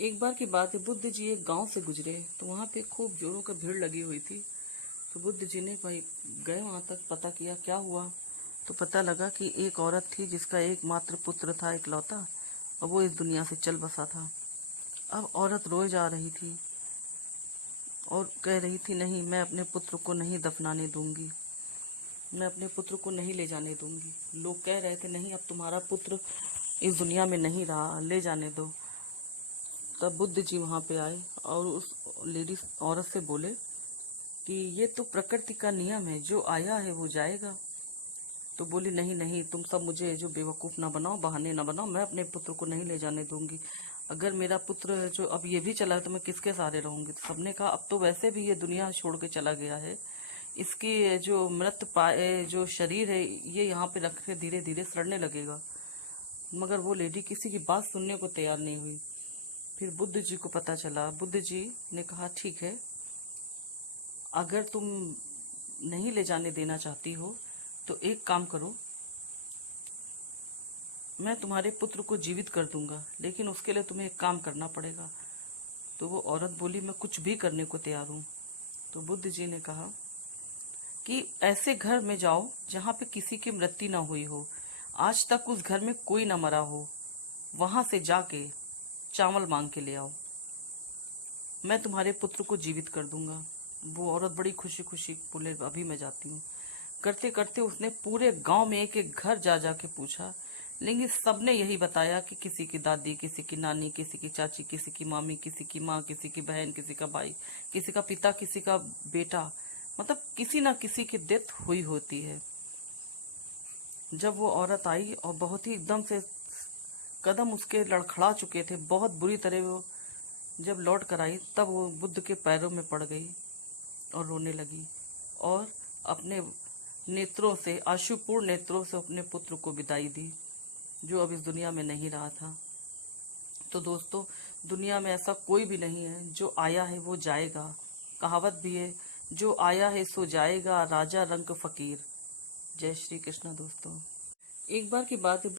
एक बार की बात है, बुद्ध जी एक गांव से गुजरे तो वहां पे खूब जोरों का भीड़ लगी हुई थी। तो बुद्ध जी ने भाई गए वहां तक, पता किया क्या हुआ। तो पता लगा कि एक औरत थी जिसका एकमात्र पुत्र था, इकलौता, और वो इस दुनिया से चल बसा था। अब औरत रोए जा रही थी और कह रही थी, नहीं, मैं अपने पुत्र को नहीं दफनाने दूंगी, मैं अपने पुत्र को नहीं ले जाने दूंगी। लोग कह रहे थे, नहीं, अब तुम्हारा पुत्र इस दुनिया में नहीं रहा, ले जाने दो। तब बुद्ध जी वहां पे आए और उस लेडीज औरत से बोले कि ये तो प्रकृति का नियम है, जो आया है वो जाएगा। तो बोली, नहीं नहीं, तुम सब मुझे जो बेवकूफ ना बनाओ, बहाने ना बनाओ, मैं अपने पुत्र को नहीं ले जाने दूंगी। अगर मेरा पुत्र जो अब ये भी चला है तो मैं किसके सहारे रहूंगी। तो सबने कहा, अब तो वैसे भी ये दुनिया छोड़ के चला गया है, इसकी जो मृत पाए जो शरीर है ये यहाँ पे रख के धीरे धीरे सड़ने लगेगा। मगर वो लेडी किसी की बात सुनने को तैयार नहीं हुई। फिर बुद्ध जी को पता चला। बुद्ध जी ने कहा, ठीक है, अगर तुम नहीं ले जाने देना चाहती हो तो एक काम करो, मैं तुम्हारे पुत्र को जीवित कर दूंगा, लेकिन उसके लिए तुम्हें एक काम करना पड़ेगा। तो वो औरत बोली, मैं कुछ भी करने को तैयार हूँ। तो बुद्ध जी ने कहा कि ऐसे घर में जाओ जहाँ पे किसी की मृत्यु ना हुई हो, आज तक उस घर में कोई ना मरा हो, वहां से जाके चावल मांग के ले आओ, मैं तुम्हारे पुत्र को जीवित कर दूंगा। वो औरत बड़ी खुशी खुशी बोले, अभी मैं जाती हूँ। करते करते उसने पूरे गांव में एक एक घर जा जा के पूछा, लेकिन सबने यही बताया कि किसी की दादी, किसी की नानी, किसी की चाची, किसी की मामी, किसी की माँ, किसी की बहन, किसी का भाई, किसी का पिता, किसी का बेटा, मतलब किसी ना किसी की डेथ हुई होती है। जब वो औरत आई और बहुत ही एकदम से कदम उसके लड़खड़ा चुके थे, बहुत बुरी तरह वो जब लौट कर आई, तब वो बुद्ध के पैरों में पड़ गई और रोने लगी और अपने नेत्रों से, आशुपूर्ण नेत्रों से अपने पुत्र को विदाई दी, जो अब इस दुनिया में नहीं रहा था। तो दोस्तों, दुनिया में ऐसा कोई भी नहीं है, जो आया है वो जाएगा। कहावत भी है, जो आया है सो जाएगा, राजा रंक फकीर। जय श्री कृष्ण दोस्तों। एक बार की बात है,